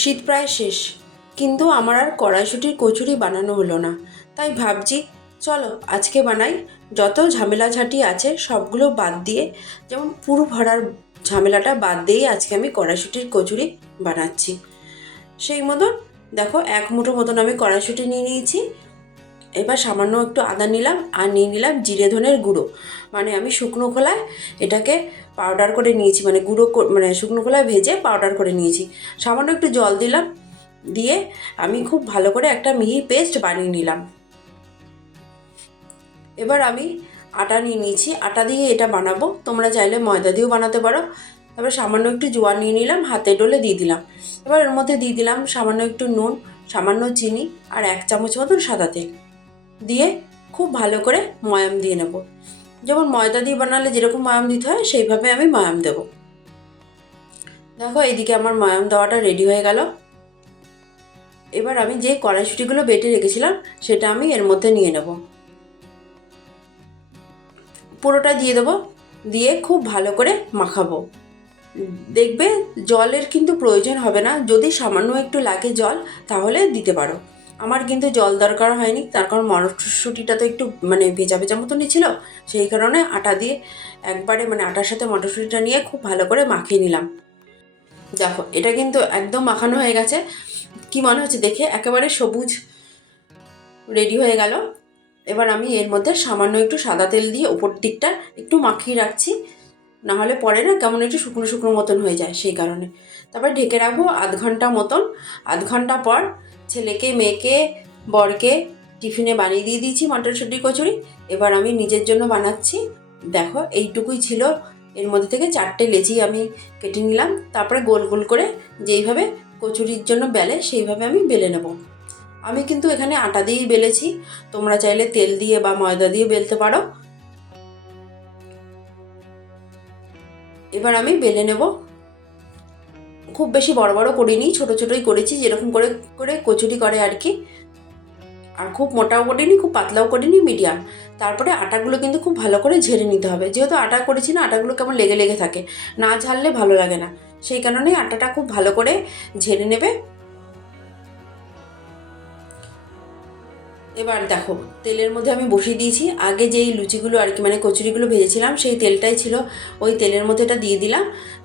শীত প্রায় শেষ, কিন্তু আমার আর কড়াইশুটির কচুরি বানানো হলো না। তাই ভাবছি, চলো আজকে বানাই। যত ঝামেলা ঝাঁটি আছে, সবগুলো বাদ দিয়ে, যেমন পুরো ভরার ঝামেলাটা বাদ দিয়েই আজকে আমি কড়াইশুটির কচুরি বানাচ্ছি। সেই মতন, দেখো, এক মুঠো মতন আমি কড়াইশুটি নিয়ে নিয়েছি। এবার সামান্য একটু আদা নিলাম আর নিয়ে নিলাম জিরে ধনের গুঁড়ো। মানে আমি শুকনো খোলায় এটাকে পাউডার করে নিয়েছি মানে গুঁড়ো মানে শুকনো খোলায় ভেজে পাউডার করে নিয়েছি। সামান্য একটু জল দিলাম, দিয়ে আমি খুব ভালো করে একটা মিহি পেস্ট বানিয়ে নিলাম। এবার আমি আটা নিয়ে নিয়েছি, আটা দিয়ে এটা বানাবো। তোমরা চাইলে ময়দা দিয়েও বানাতে পারো। তারপর সামান্য একটু জোয়ার নিয়ে নিলাম, হাতে ডলে দিয়ে দিলাম। এবার এর মধ্যে দিয়ে দিলাম সামান্য একটু নুন, সামান্য চিনি আর এক চামচ মতন সাদা তেল। দিয়ে খুব ভালো করে ময়াম দিয়ে নেব। যেমন ময়দা দিয়ে বানালে যেরকম ময়াম দিতে হয়, সেইভাবে আমি ময়াম দেব। দেখো, এইদিকে আমার ময়াম দেওয়াটা রেডি হয়ে গেল। এবার আমি যে কড়াইশুটিগুলো বেটে রেখেছিলাম, সেটা আমি এর মধ্যে নিয়ে নেব। পুরোটা দিয়ে দেবো, দিয়ে খুব ভালো করে মাখাবো। দেখবে জলের কিন্তু প্রয়োজন হবে না। যদি সামান্য একটু লাগে জল, তাহলে দিতে পারো। আমার কিন্তু জল দরকার হয়নি, তার কারণ মটরশুঁটিটা তো একটু মানে ভেজা ভেজা মতনই ছিল, সেই কারণে আটা দিয়ে একবারে মানে আটার সাথে মটরশুঁটিটা নিয়ে খুব ভালো করে মাখিয়ে নিলাম। দেখো, এটা কিন্তু একদম মাখানো হয়ে গেছে। কি মনে হচ্ছে দেখে? একেবারে সবুজ রেডি হয়ে গেল। এবার আমি এর মধ্যে সামান্য একটু সাদা তেল দিয়ে ওপর দিকটা একটু মাখিয়ে রাখছি। না হলে পরে না কেমন একটু শুকনো শুকনো মতন হয়ে যায় সেই কারণে। তারপর ঢেকে রাখব আধ ঘণ্টা মতন। আধ ঘণ্টা পর ছেলেকে, মেয়েকে, বরকে টিফিনে বানিয়ে দিয়ে দিয়েছি মটরশুঁটি কচুরি। এবার আমি নিজের জন্য বানাচ্ছি। দেখো, এইটুকুই ছিল। এর মধ্যে থেকে চারটে লেচি আমি কেটে নিলাম। তারপরে গোল গোল করে যেইভাবে কচুরির জন্য বেলে, সেইভাবে আমি বেলে নেব। আমি কিন্তু এখানে আটা দিয়েই বেলেছি। তোমরা চাইলে তেল দিয়ে বা ময়দা দিয়ে বেলতে পারো। এবার আমি বেলে নেব। খুব বেশি বড় বড় করিনি, ছোট ছোটই করেছি, যেরকম করে করে কচুরি করে আর কি। আর খুব মোটাও করিনি, খুব পাতলাও করিনি, মিডিয়াম। তারপরে আটাগুলো কিন্তু খুব ভালো করে ঝেড়ে নিতে হবে। যেহেতু আটা করেছি না, আটাগুলো কেমন লেগে লেগে থাকে, না ঝাড়লে ভালো লাগে না। সেই কারণে আটাটা খুব ভালো করে ঝেড়ে নেবে। এবার দেখো, তেলের মধ্যে আমি বসিয়ে দিয়েছি। আগে যেই লুচিগুলো আর কি মানে কচুরিগুলো ভেজেছিলাম, সেই তেলটাই ছিল। ওই তেলের মধ্যে এটা দিয়ে দিলাম।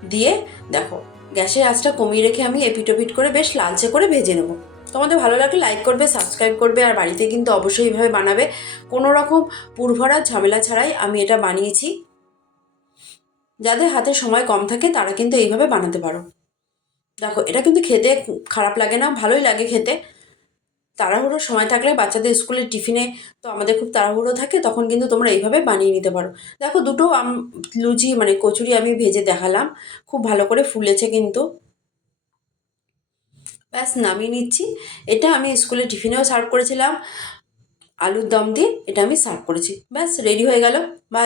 দিয়ে দেখো গ্যাসের আঁচটা কমিয়ে রেখে আমি এপিটোপিট করে বেশ লালচে করে ভেজে নেব। তোমাদের ভালো লাগলে লাইক করবে সাবস্ক্রাইব করবে, আর বাড়িতে কিন্তু অবশ্যই এইভাবে বানাবে। কোনো রকম পুরভরা ঝামেলা ছাড়াই আমি এটা বানিয়েছি। যাদের হাতে সময় কম থাকে, তারা কিন্তু এইভাবে বানাতে পারো। দেখো, এটা কিন্তু খেতে খারাপ লাগে না, ভালোই লাগে খেতে। তাড়াহুড়োর সময় থাকলে বাচ্চাদের স্কুলের টিফিনে তো আমাদের খুব তাড়াহুড়ো থাকে, তখন কিন্তু তোমরা এইভাবে বানিয়ে নিতে পারো। দেখো, দুটো আম, লুচি মানে কচুরি আমি ভেজে দেখালাম, খুব ভালো করে ফুলেছে কিন্তু। ব্যাস, নামিয়ে নিচ্ছি। এটা আমি স্কুলে টিফিনেও সার্ভ করেছিলাম। আলুর দম দিয়ে এটা আমি সার্ভ করেছি। ব্যাস, রেডি হয়ে গেল। বাই।